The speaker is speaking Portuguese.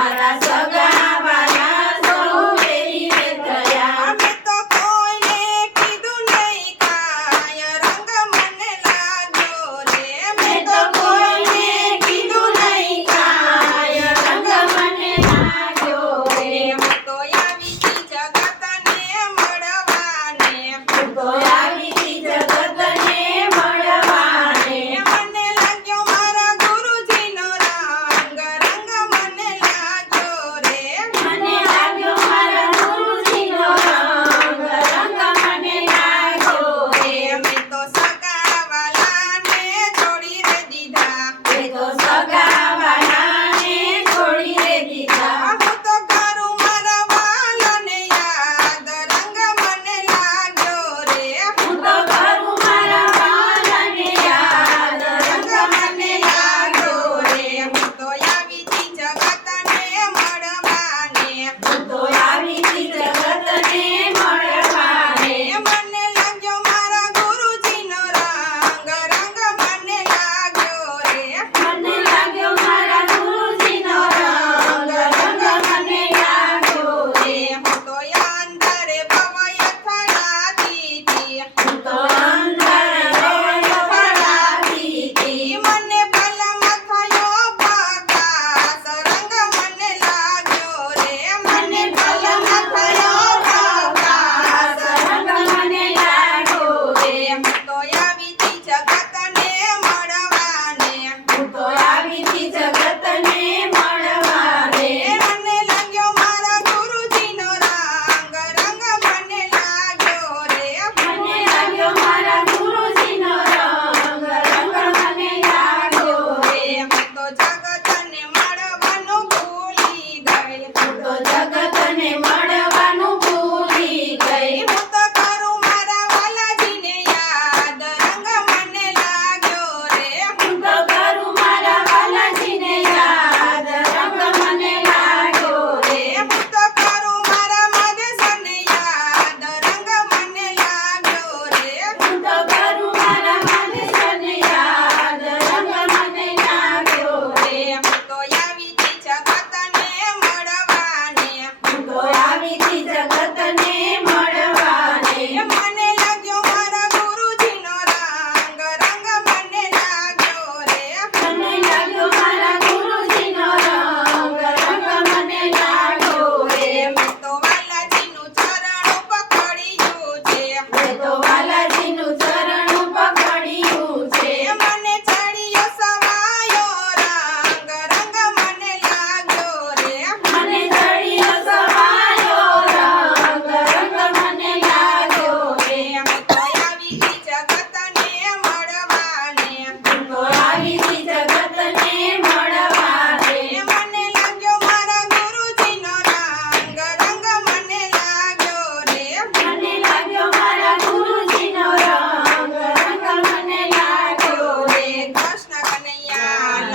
coração.